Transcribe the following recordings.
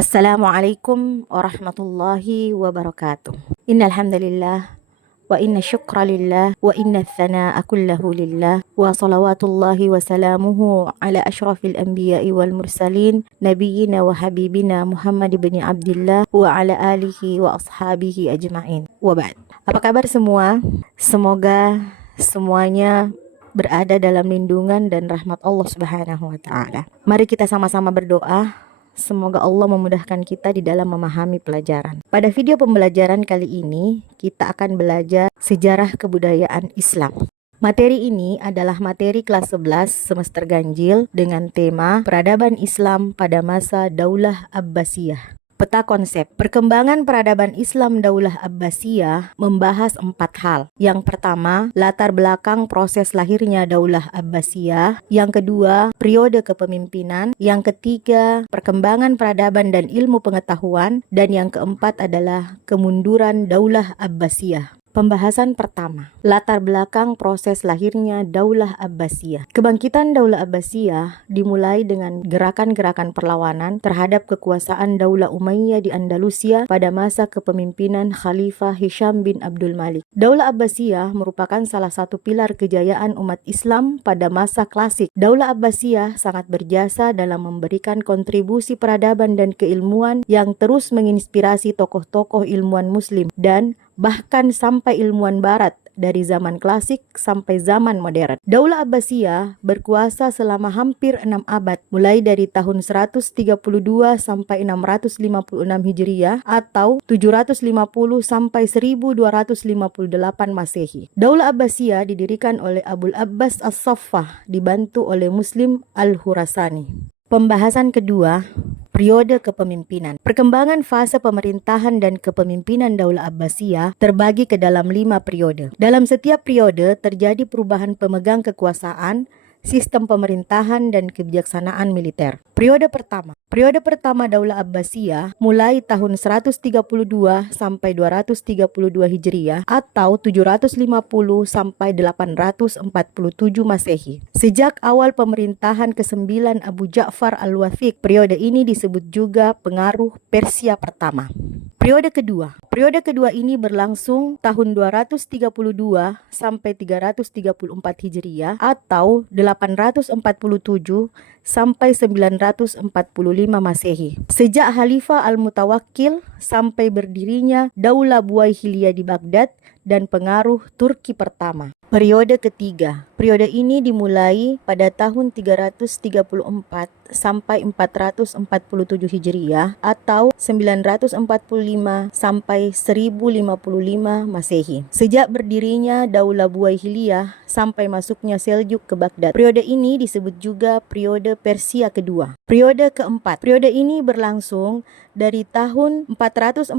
Assalamualaikum warahmatullahi wabarakatuh. Innal hamdalillah wa inna syukra lillah wa inna tsanaa'a kullahu lillah wa salawatullahi wa salamuhu ala asyrafil anbiya'i wal mursalin nabiyyina wa habibina Muhammad ibn Abdillah wa ala alihi wa ashabihi ajma'in. Wa ba'd. Apa kabar semua? Semoga semuanya berada dalam lindungan dan rahmat Allah Subhanahu wa taala. Mari kita sama-sama berdoa. Semoga Allah memudahkan kita di dalam memahami pelajaran. Pada video pembelajaran kali ini, kita akan belajar sejarah kebudayaan Islam. Materi ini adalah materi kelas 11 semester ganjil dengan tema Peradaban Islam pada masa Daulah Abbasiyah. Peta konsep. Perkembangan peradaban Islam Daulah Abbasiyah membahas 4 hal. Yang pertama, latar belakang proses lahirnya Daulah Abbasiyah. Yang kedua, periode kepemimpinan. Yang ketiga, perkembangan peradaban dan ilmu pengetahuan. Dan yang keempat adalah kemunduran Daulah Abbasiyah. Pembahasan pertama, latar belakang proses lahirnya Daulah Abbasiyah. Kebangkitan Daulah Abbasiyah dimulai dengan gerakan-gerakan perlawanan terhadap kekuasaan Daulah Umayyah di Andalusia pada masa kepemimpinan Khalifah Hisham bin Abdul Malik. Daulah Abbasiyah merupakan salah satu pilar kejayaan umat Islam pada masa klasik. Daulah Abbasiyah sangat berjasa dalam memberikan kontribusi peradaban dan keilmuan yang terus menginspirasi tokoh-tokoh ilmuwan Muslim dan bahkan sampai ilmuwan barat dari zaman klasik sampai zaman modern. Daulah Abbasiyah berkuasa selama hampir 6 abad, mulai dari tahun 132 sampai 656 Hijriah atau 750 sampai 1258 Masehi. Daulah Abbasiyah didirikan oleh Abul Abbas As-Saffah dibantu oleh Muslim Al-Khurasani. Pembahasan kedua, periode kepemimpinan. Perkembangan fase pemerintahan dan kepemimpinan Daulah Abbasiyah terbagi ke dalam 5 periode. Dalam setiap periode terjadi perubahan pemegang kekuasaan, sistem pemerintahan dan kebijaksanaan militer. Periode pertama Daulah Abbasiyah mulai tahun 132 sampai 232 Hijriah atau 750 sampai 847 Masehi. Sejak awal pemerintahan ke-9 Abu Ja'far Al-Wathiq, periode ini disebut juga pengaruh Persia pertama. Periode kedua ini berlangsung tahun 232 sampai 334 Hijriah atau 847 sampai 945 Masehi. Sejak Khalifah Al-Mutawakkil sampai berdirinya Daulah Buwaihiliyah di Baghdad dan pengaruh Turki pertama. Periode ketiga. Periode ini dimulai pada tahun 334 sampai 447 Hijriah atau 945 sampai 1055 Masehi. Sejak berdirinya Daulah Buwaihiliyah sampai masuknya Seljuk ke Baghdad. Periode ini disebut juga periode Persia kedua. Periode keempat. Periode ini berlangsung dari tahun 447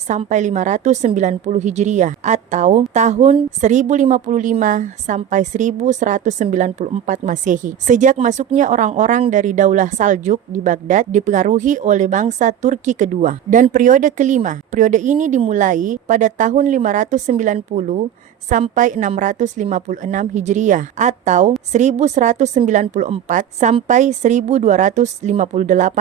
sampai 590 Hijriah atau tahun 1055 sampai 1194 Masehi. Sejak masuknya orang-orang dari Daulah Saljuk di Baghdad dipengaruhi oleh bangsa Turki kedua. Dan periode kelima. Periode ini dimulai pada tahun 590 sampai 656 Hijriah atau 1194 sampai 1258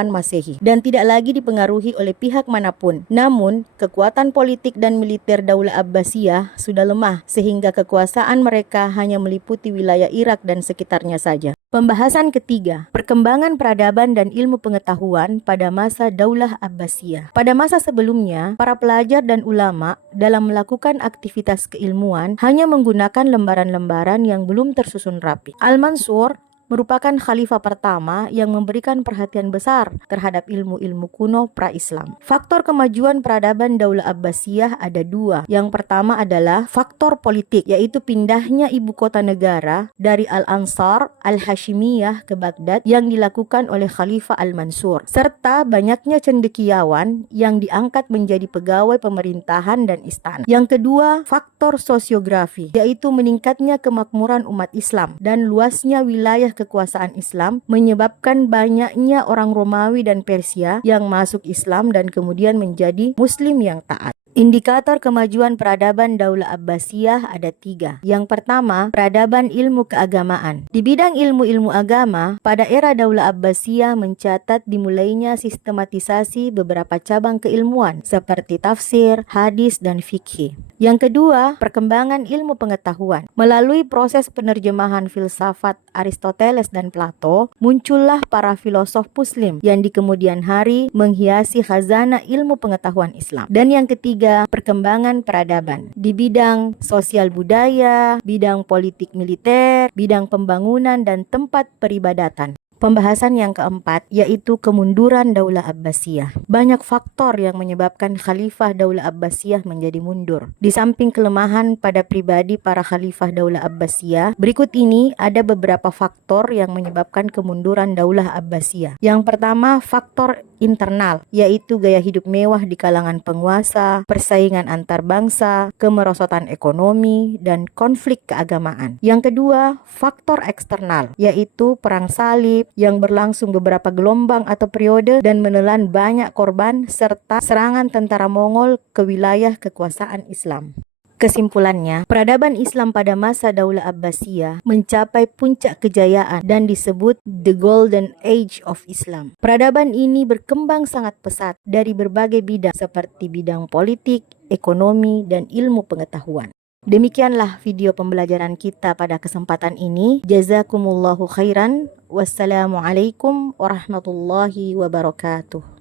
Masehi dan tidak lagi dipengaruhi oleh pihak manapun. Namun, kekuatan politik dan militer Daulah Abbasiyah sudah lemah sehingga kekuasaan mereka hanya meliputi wilayah Irak dan sekitarnya saja. Pembahasan ketiga, perkembangan peradaban dan ilmu pengetahuan pada masa Daulah Abbasiyah. Pada masa sebelumnya, para pelajar dan ulama dalam melakukan aktivitas keilmuan hanya menggunakan lembaran-lembaran yang belum tersusun rapi. Al-Mansur merupakan khalifah pertama yang memberikan perhatian besar terhadap ilmu-ilmu kuno pra-Islam. Faktor kemajuan peradaban Daulah Abbasiyah ada 2. Yang pertama adalah faktor politik, yaitu pindahnya ibu kota negara dari Al-Ansar Al-Hashimiyah ke Baghdad yang dilakukan oleh Khalifah Al-Mansur, serta banyaknya cendekiawan yang diangkat menjadi pegawai pemerintahan dan istana. Yang kedua, faktor sosiografi, yaitu meningkatnya kemakmuran umat Islam dan luasnya wilayah kekuasaan Islam menyebabkan banyaknya orang Romawi dan Persia yang masuk Islam dan kemudian menjadi Muslim yang taat. Indikator kemajuan peradaban Daulah Abbasiyah ada 3. Yang pertama, peradaban ilmu keagamaan. Di bidang ilmu-ilmu agama, pada era Daulah Abbasiyah mencatat dimulainya sistematisasi beberapa cabang keilmuan seperti tafsir, hadis, dan fikih. Yang kedua, perkembangan ilmu pengetahuan. Melalui proses penerjemahan filsafat Aristoteles dan Plato, muncullah para filosof Muslim yang di kemudian hari menghiasi khazanah ilmu pengetahuan Islam. Dan yang ketiga, perkembangan peradaban di bidang sosial budaya, bidang politik militer, bidang pembangunan, dan tempat peribadatan. Pembahasan yang keempat yaitu kemunduran Daulah Abbasiyah. Banyak faktor yang menyebabkan Khalifah Daulah Abbasiyah menjadi mundur. Di samping kelemahan pada pribadi para Khalifah Daulah Abbasiyah, berikut ini ada beberapa faktor yang menyebabkan kemunduran Daulah Abbasiyah. Yang pertama, faktor internal, yaitu gaya hidup mewah di kalangan penguasa, persaingan antar bangsa, kemerosotan ekonomi, dan konflik keagamaan. Yang kedua, faktor eksternal, yaitu perang salib yang berlangsung beberapa gelombang atau periode dan menelan banyak korban serta serangan tentara Mongol ke wilayah kekuasaan Islam. Kesimpulannya, peradaban Islam pada masa Daulah Abbasiyah mencapai puncak kejayaan dan disebut The Golden Age of Islam. Peradaban ini berkembang sangat pesat dari berbagai bidang seperti bidang politik, ekonomi, dan ilmu pengetahuan. Demikianlah video pembelajaran kita pada kesempatan ini. Jazakumullahu khairan. Wassalamualaikum warahmatullahi wabarakatuh.